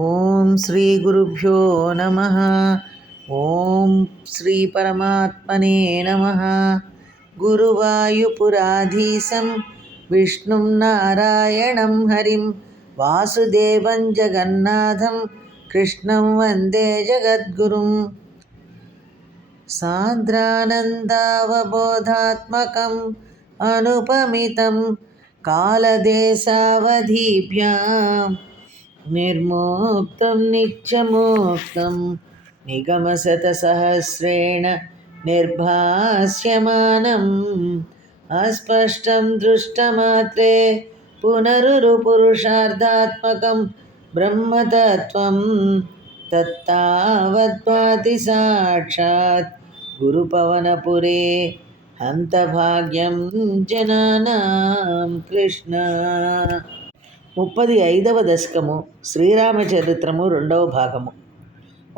ఓం శ్రీ గురుభ్యో నమ. ఓం శ్రీ పరమాత్మనే నమ. గురువాయుపురాధీశం విష్ణుం నారాయణం హరిం వాసుదేవం జగన్నాథం కృష్ణం వందే జగద్గురుం. సాంద్రానందావబోధాత్మకం అనుపమితం కాలదేశావధిభ్యాం నిర్మోక్తం నిత్యమోక్తం నిగమశతసహస్రేణ నిర్భాస్యమానం అస్పష్టం దృష్టమాత్రే పునరురుపురుషార్థాత్మకం బ్రహ్మతత్వం తత్తావద్భాతి సాక్షాత్ గురుపవనపురే హంతభాగ్యం జనానాం కృష్ణ. 35వ దశకము శ్రీరామచరిత్రము 2వ భాగము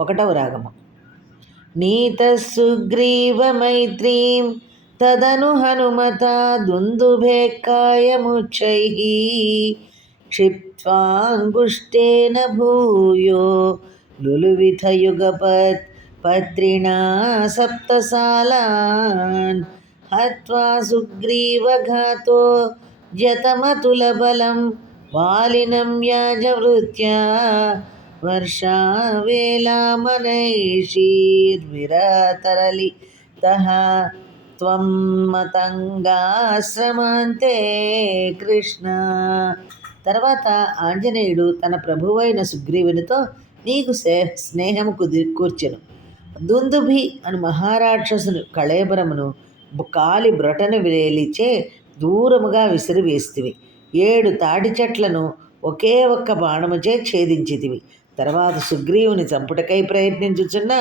1వ రాగము. నీతసుగ్రీవ మైత్రీం తదను హనుమతా దుందుభేక్కాయముచ్చైః క్షిప్త్వాంగుష్టేన భూయో లులువిథయుగపత్ పత్రిణా సప్తసాలాన్ హత్వా సుగ్రీవఘాతో జతమతులబలం వాలినం యాజవృత్యా వర్షావేలామనైషీర్విరతరలితః త్వం మతంగాశ్రమాంతే కృష్ణ. తర్వాత ఆంజనేయుడు తన ప్రభువైన సుగ్రీవునితో నీకు స్నేహము కూర్చెను. దుందుభి అను మహారాక్షసుని కళేబరమును కాలి బ్రొటను వేలిచే దూరముగా విసిరివేస్తివి. 7 తాటి చెట్లను ఒకే ఒక్క బాణముచే ఛేదించితివి. తర్వాత సుగ్రీవుని చంపుటకై ప్రయత్నించుచున్న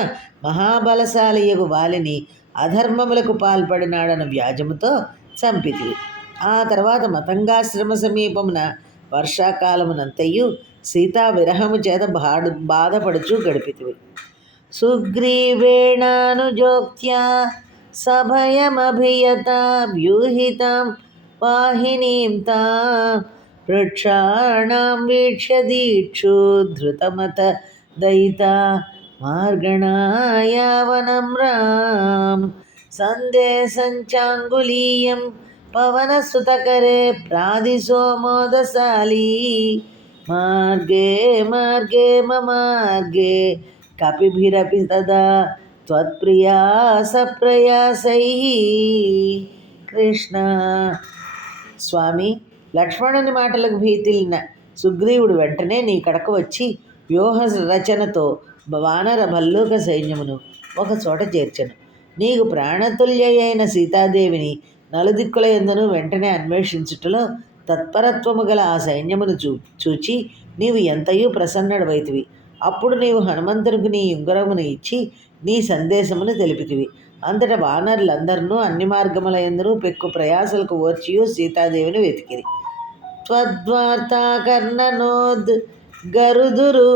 మహాబలశాలియగు వాలిని అధర్మములకు పాల్పడినాడన్న వ్యాజముతో చంపితివి. ఆ తర్వాత మతంగాశ్రమ సమీపమున వర్షాకాలమునంతయు సీతా విరహము చేత బాధపడుచు గడిపితివి. సుగ్రీవేణానుజోక్త్యా సభయమభియత వ్యూహితాం వాహినీం తాం వృక్షాణాం వీక్ష్య దీక్షు ధృతమత దయితా మార్గణాయావనం రాం సందేశంచాంగులీయం పవనసుతకరే ప్రాదిశోమోదశాలీ మార్గే మార్గే మమార్గే కపిభిరపి తదా త్వత్ప్రియా సప్రయాసైః కృష్ణ. స్వామి, లక్ష్మణుని మాటలకు భీతిల్లిన సుగ్రీవుడు వెంటనే నీ కడకు వచ్చి వ్యూహ రచనతో వానర భల్లూక సైన్యమును ఒక చోట చేర్చెను. నీకు ప్రాణతుల్య అయిన సీతాదేవిని నలుదిక్కుల యందును వెంటనే అన్వేషించుటలో తత్పరత్వము గల ఆ సైన్యమును చూచి నీవు ఎంతయూ ప్రసన్నుడవైతివి. అప్పుడు నీవు హనుమంతునికి నీ ఉంగరమును ఇచ్చి నీ సందేశమును తెలిపితివి. అంతటా వానరులందరూ అన్ని మార్గముల యందును పెక్కు ప్రయాసలకు ఓర్చియు సీతాదేవిని వెతికిరి. త్వద్వార్తాకర్ణనోద్ గరుదురు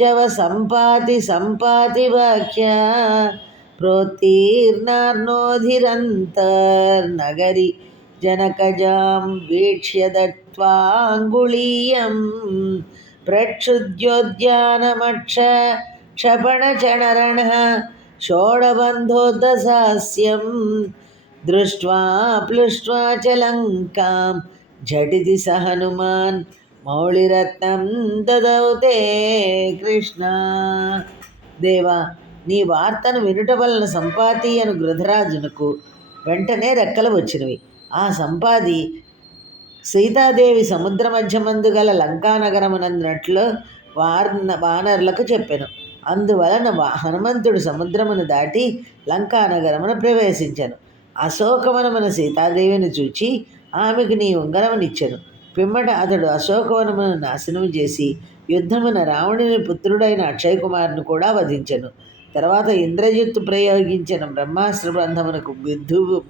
జవ సంపాతి సంపాతి వాక్య ప్రోత్తీర్ణార్నోధిరంతర్నగరి జనకజాం వీక్ష్య దత్వాంగుళీయం ప్రక్షుద్యోద్యానమక్ష క్షపణచణరణ షోడబంధోదసాస్యం దృష్ట్వా ప్లుష్ట్వా చ లంకాం ఝటితి స హనుమాన్ మౌళిరత్నం దదౌ తే కృష్ణ. దేవా, నీ వార్తను వినుట వలన సంపాతి అను గృధరాజునకు వెంటనే రెక్కలు వచ్చినవి. ఆ సంపాది సీతాదేవి సముద్ర మధ్యమందు గల లంకానగరమునందునట్లు వానరులకు చెప్పెను. అందువలన హనుమంతుడు సముద్రమును దాటి లంకానగరమును ప్రవేశించెను. అశోకవనమున సీతాదేవిని చూచి ఆమెకు నీ ఉంగరమునిచ్చెను. పిమ్మట అతడు అశోకవనమును నాశనము చేసి యుద్ధమున రావణుని పుత్రుడైన అక్షయకుమారుని కూడా వధించెను. తర్వాత ఇంద్రజిత్తు ప్రయోగించిన బ్రహ్మాస్త్ర బంధమునకు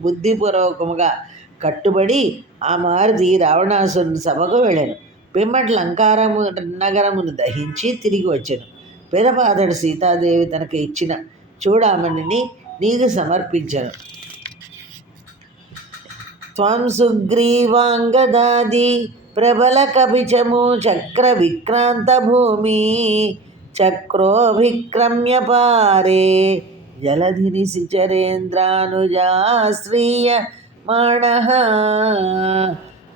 బుద్ధిపూర్వకముగా కట్టుబడి ఆ మారుతి రావణాసురుని సభకు వెళ్ళాను. పిమ్మట నగరమును దహించి తిరిగి వచ్చెను. పిదప అతడు సీతాదేవి తనకు ఇచ్చిన చూడామణిని నీకు సమర్పించెను. త్వం సుగ్రీవాంగదాది ప్రబల కపిచము చక్ర విక్రాంత భూమి చక్రోభిక్రమ్య పారే జలధి నిశిచరేంద్రానుజాశ్రీయ మాణః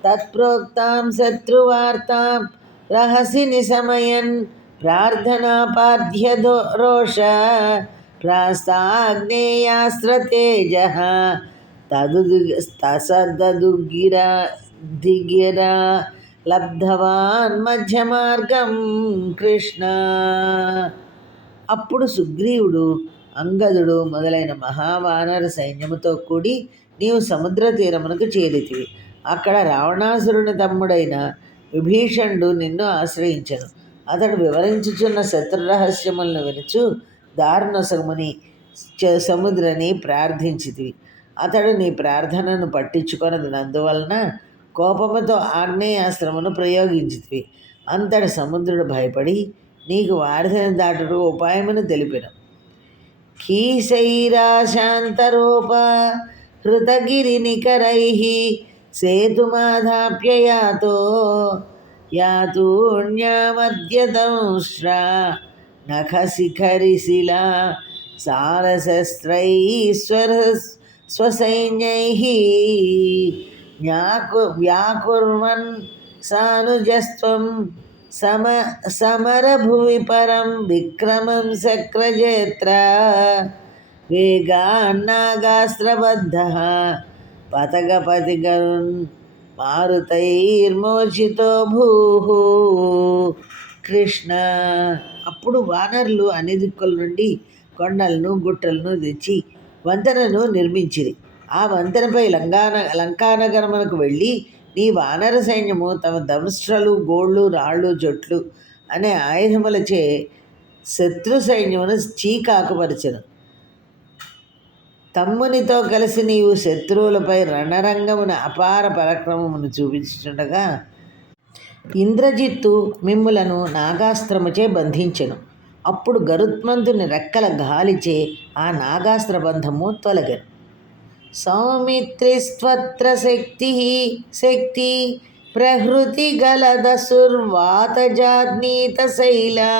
తత్ప్రోక్తాం శత్రువార్తాం రహసి నిశమయన్ ప్రార్థనాపాధ్య రోష ప్రాస్తాగ్నేయాస్త్రతేజః తసదదుగిరా దిగిరా లబ్ధవాన్ మధ్య మార్గం కృష్ణ. అప్పుడు సుగ్రీవుడు, అంగదుడు మొదలైన మహావానర సైన్యముతో కూడి నీవు సముద్ర తీరమునకు చేరితివి. అక్కడ రావణాసురుని తమ్ముడైన విభీషణుడు నిన్ను ఆశ్రయించను. అతడు వివరించుచున్న శత్రురహస్యములను వినుచు దారుణసముని సముద్రని ప్రార్థించితివి. అతడు నీ ప్రార్థనను పట్టించుకొననందువలన కోపముతో ఆగ్నేయాస్త్రమును ప్రయోగించితివి. అంతటి సముద్రుడు భయపడి నీకు వారిధిని దాటుటకు ఉపాయమును తెలిపెను. కీశైరాశాంతరూప హృతగిరినికరైః సేతుమాధాప్యయాతో యాతూణ్యామద్యతంశ్రా నఖశిఖరిశిలా సారశస్త్రైః స్వసైన్యైః వ్యాకుర్వన్ సానుజస్త్వం సమరభువి పరం విక్రమం శక్రజేత్ర వేగాన్నాగాస్త్రబద్ధః పతగపతిగరున్ మారుతైర్మోచితో భూః. కృష్ణ. అప్పుడు వానరులు అన్ని దిక్కుల నుండి కొండలను గుట్టలను తెచ్చి వంతెనను నిర్మించిరి. ఆ వంతెనపై లంకానగరమునకు వెళ్ళి నీ వానర సైన్యము తమ దంష్ట్రలు గోళ్ళు రాళ్ళు జొట్లు అనే ఆయుధములచే శత్రు సైన్యమును చీకాకుపరచెను. తమ్మునితో కలిసి నీవు శత్రువులపై రణరంగమున అపార పరాక్రమమును చూపించుచుండగా ఇంద్రజిత్తు మిమ్ములను నాగాస్త్రముచే బంధించెను. అప్పుడు గరుత్మంతుని రెక్కల గాలిచే ఆ నాగాస్త్ర బంధము తొలగెను. సౌమిత్రిస్త్వత్ర శక్తి ప్రహృతి గలదసుర్వాతజాగ్నీత శైలా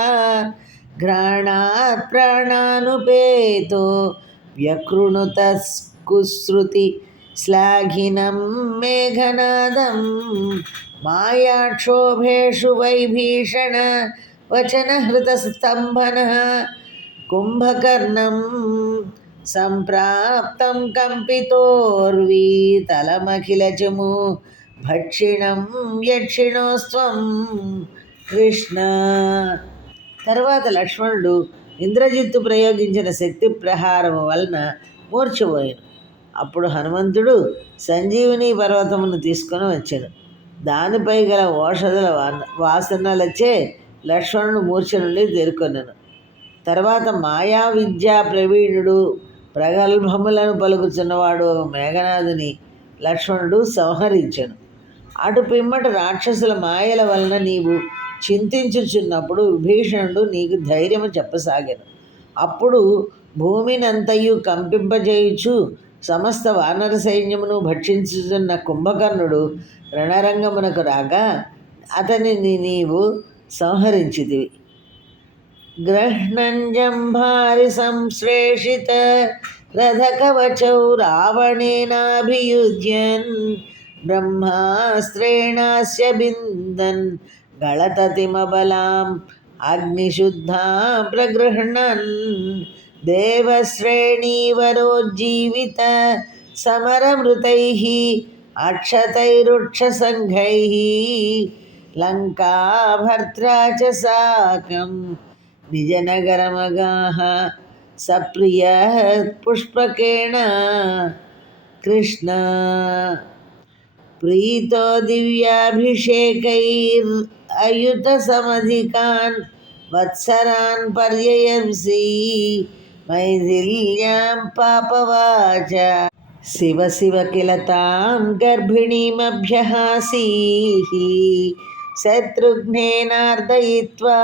ఘ్రాణాత్ ప్రాణానుపేతో వ్యకృణుతస్కుశ్రుతి శ్లాఘినం మేఘనాదం మాయాక్షోభేషు వైభీషణ వచనహృతస్తంభనః కుంభకర్ణం సంప్రాప్తం కంపితోర్వీతలమఖిలచము భక్షిణం యక్షిణోస్త్వం. కృష్ణ. తర్వాత లక్ష్మణుడు ఇంద్రజిత్తు ప్రయోగించిన శక్తి ప్రహారము వలన మూర్ఛపోయాను. అప్పుడు హనుమంతుడు సంజీవిని పర్వతమును తీసుకొని వచ్చాను. దానిపై గల ఓషధుల వాసనలచే లక్ష్మణుడు మూర్ఛ నుండి తేరుకొనెను. తర్వాత మాయా విద్యా ప్రవీణుడు ప్రగల్భములను పలుకుచున్నవాడు మేఘనాథుని లక్ష్మణుడు సంహరించెను. అటు పిమ్మట రాక్షసుల మాయల వలన నీవు చింతించుచున్నప్పుడు విభీషణుడు నీకు ధైర్యము చెప్పసాగాను. అప్పుడు భూమినంతయు కంపింపజేయుచు సమస్త వానర సైన్యమును భక్షించుచున్న కుంభకర్ణుడు రణరంగమునకు రాగా అతనిని నీవు సంహరించితివి. గ్రహ్ణంజంభారి సంశ్లేషిత రథకవచౌ రావణేనాభియుధ్యన్ బ్రహ్మాస్త్రేణాస్య బిందన్ గళతతిమబలాం అగ్నిశుద్ధాం ప్రగృహ్ణన్ దేవశ్రేణీవరోజ్జీవిత సమరమృతైః అక్షతైరుక్షసంఘైః లంకాభర్త్రా చ సాకం నిజనగరమగాః సప్రియ పుష్పకేణ. కృష్ణ. ప్రీతో దివ్యాభిషేకైరయుత సమధికాన్ వత్సరాన్ పర్యయంసి మైథిల్యాం పాపవాచ శివ శివ కిల తాం గర్భిణీమభ్యహాసీః శత్రుఘ్నేనార్దయిత్వా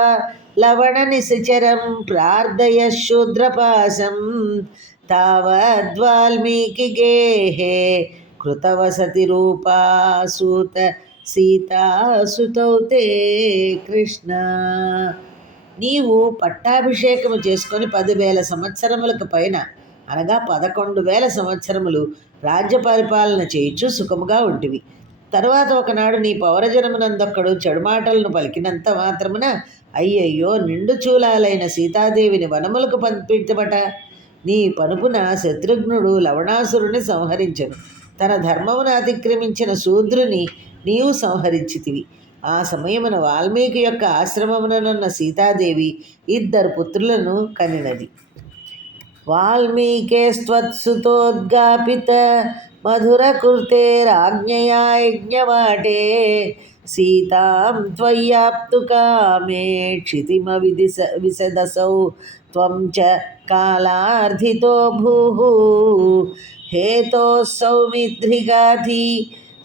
లవణ నిశిచరం ప్రార్థయ శూద్రపాశం తావద్వాల్మీకి గేహే కృతవసతి రూపా సూత సీతాసుతౌ తే కృష్ణ. నీవు పట్టాభిషేకము చేసుకొని 10,000 సంవత్సరములకు పైన అనగా 11,000 సంవత్సరములు రాజ్య పరిపాలన చేయుచు సుఖముగా ఉంటివి. తరువాత ఒకనాడు నీ పౌరజనమునందొక్కడు చెడు మాటలను పలికినంత మాత్రమున అయ్యయ్యో నిండు చూలాలైన సీతాదేవిని వనములకు పంపించబట. నీ పనుపున శత్రుఘ్నుడు లవణాసురుని సంహరించెను. తన ధర్మమును అతిక్రమించిన శూద్రుని నీవు సంహరించితివి. ఆ సమయమున వాల్మీకి యొక్క ఆశ్రమముననున్న సీతాదేవి 2 పుత్రులను కనినది. వాల్మీకేస్త్వత్సుతోద్గాపిత మధురకృతే రాజ్ఞయా యజ్ఞవాటే సీతాం త్వయ్యాప్తు కామే విసదసౌ త్వం చ కాలార్థితో భూః హేతోః సౌమిత్రిగాధి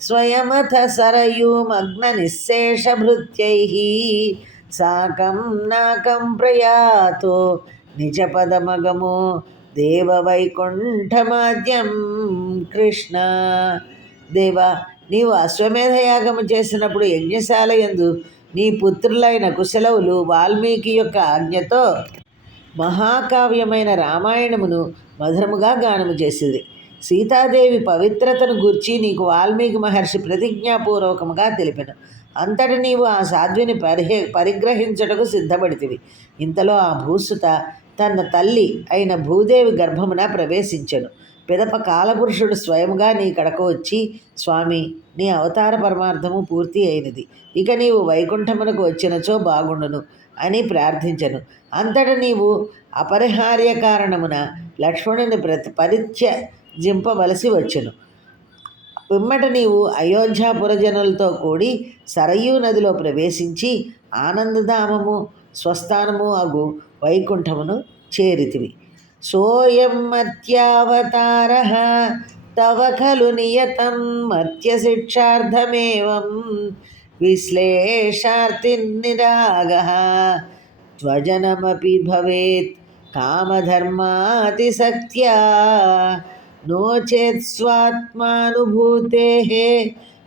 స్వయమథ సరయూమగ్ననిశ్శేషభృత్యైః సాకం నాకం ప్రయాతో నిజపదమగమో దేవవైకుంఠమాద్యం కృష్ణ. దేవా, నీవు అశ్వమేధయాగము చేసినప్పుడు యజ్ఞశాల యందు నీ పుత్రులైన కుశలవులు వాల్మీకి యొక్క ఆజ్ఞతో మహాకావ్యమైన రామాయణమును మధురముగా గానము చేసింది. సీతాదేవి పవిత్రతను గూర్చి నీకు వాల్మీకి మహర్షి ప్రతిజ్ఞాపూర్వకముగా తెలిపెను. అంతటి నీవు ఆ సాధ్విని పరిగ్రహించుటకు సిద్ధపడితివి. ఇంతలో ఆ భూసుత తన తల్లి అయిన భూదేవి గర్భమున ప్రవేశించెను. పిదప కాలపురుషుడు స్వయముగా నీ కడకు వచ్చి, స్వామి, నీ అవతార పరమార్థము పూర్తి అయినది, ఇక నీవు వైకుంఠమునకు వచ్చినచో బాగుండును అని ప్రార్థించెను. అంతట నీవు అపరిహార్య కారణమున లక్ష్మణుని పరిత్యజింపవలసి వచ్చెను. పిమ్మట నీవు అయోధ్యాపురజనులతో కూడి సరయూ నదిలో ప్రవేశించి ఆనందధామము స్వస్థానము అగు వైకుంఠమును చేరితివి. సోయం మత్యావతారః తవ ఖలు నియతం మత్యశిక్షార్థమేవం విశ్లేషార్తిర్నిరాగః త్వజనమపి భవేత్ కామధర్మాతిశక్త్యా నో చేత్ స్వాత్మానుభూతేః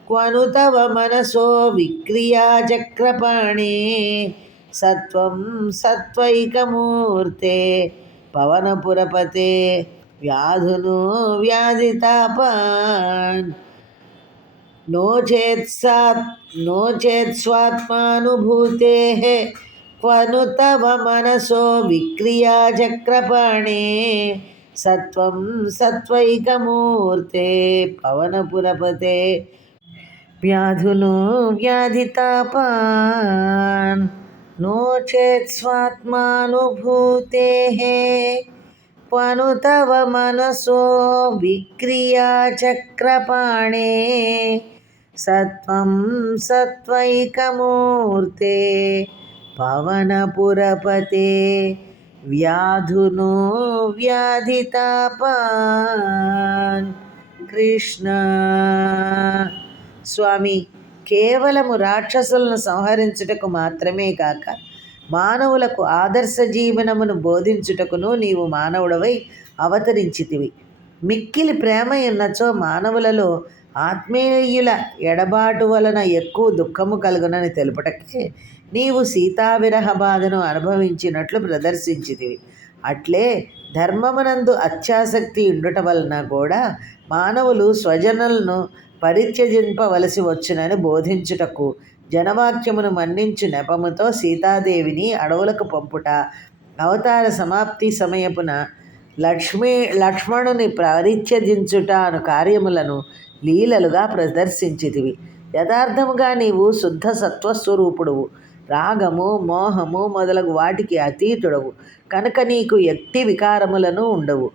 క్వను తవ మనసో విక్రియా చక్రపాణే సత్వం సత్వైకమూర్తే పవనపురపతే వ్యాధును వ్యాధితాపాన్ నో చేత్ స్వాత్మానుభూతేః క్వను తవ మనసో విక్రియా చక్రపాణే సత్వం సత్వైకమూర్తే పవనపురపతే వ్యాధును వ్యాధితాపాన్ నో చేత్ స్వాత్మానుభూతేః క్వను తవ మనసో విక్రియా చక్రపాణే సత్వం సత్వైకమూర్తే పవనపురపతే వ్యాధును వ్యాధితాపాన్. కృష్ణ. స్వామి, కేవలము రాక్షసులను సంహరించుటకు మాత్రమే కాక మానవులకు ఆదర్శ జీవనమును బోధించుటకును నీవు మానవుడవై అవతరించితివి. మిక్కిలి ప్రేమ ఉన్నచో మానవులలో ఆత్మీయుల ఎడబాటు వలన ఎక్కువ దుఃఖము కలుగునని తెలుపుటకే నీవు సీతావిరహ బాధను అనుభవించినట్లు ప్రదర్శించితివి. అట్లే ధర్మమునందు అత్యాసక్తి ఉండుట వలన కూడా మానవులు స్వజనులను పరిత్యజింపవలసి వచ్చునని బోధించుటకు జనవాక్యమును మన్నించు నెపముతో సీతాదేవిని అడవులకు పంపుట, అవతార సమాప్తి సమయపున లక్ష్మణుని పరిత్యజించుట అను కార్యములను లీలలుగా ప్రదర్శించితివి. యథార్థముగా నీవు శుద్ధ సత్వస్వరూపుడువు, రాగము మోహము మొదలగు వాటికి అతీతుడవు కనుక నీకు ఎట్టి వికారములను ఉండవు.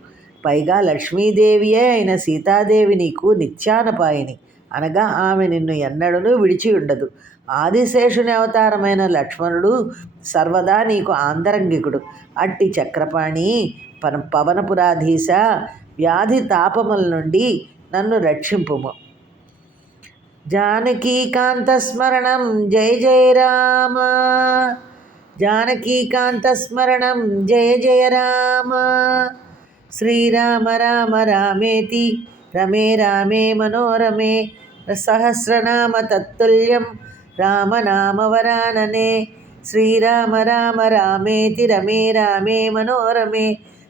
పైగా లక్ష్మీదేవియే అయిన సీతాదేవి నీకు నిత్యానపాయిని, అనగా ఆమె నిన్ను ఎన్నడూ విడిచి ఉండదు. ఆదిశేషుని అవతారమైన లక్ష్మణుడు సర్వదా నీకు ఆంతరంగికుడు. అట్టి చక్రపాణి పవనపురాధీశ, వ్యాధి తాపముల నుండి నన్ను రక్షింపుము. జానకీకాంతస్మరణం జయ జయ రామ, జానకీకాంతస్మరణం జయ జయ రామ. శ్రీరామ రామ రామేతి రమే రామే మనోరమే సహస్రనామ తత్తుల్యం రామనామవరాననే. శ్రీరామ రామ రామేతి రమే రామే మనోరమే.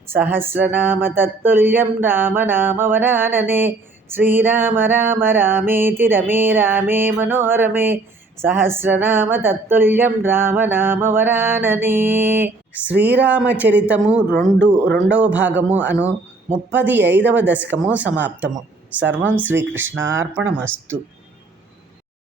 సహస్రనామ తత్తుల్యం రామనామవరాననే. శ్రీరామ రామ రామేతి రమే రామే మనోరమే. సహస్రనామ తత్తుల్యం రామనామవరాననే. శ్రీరామచరితము రెండవ భాగము అను 35వ దశకము సమాప్తము. సర్వం శ్రీకృష్ణార్పణమస్తు.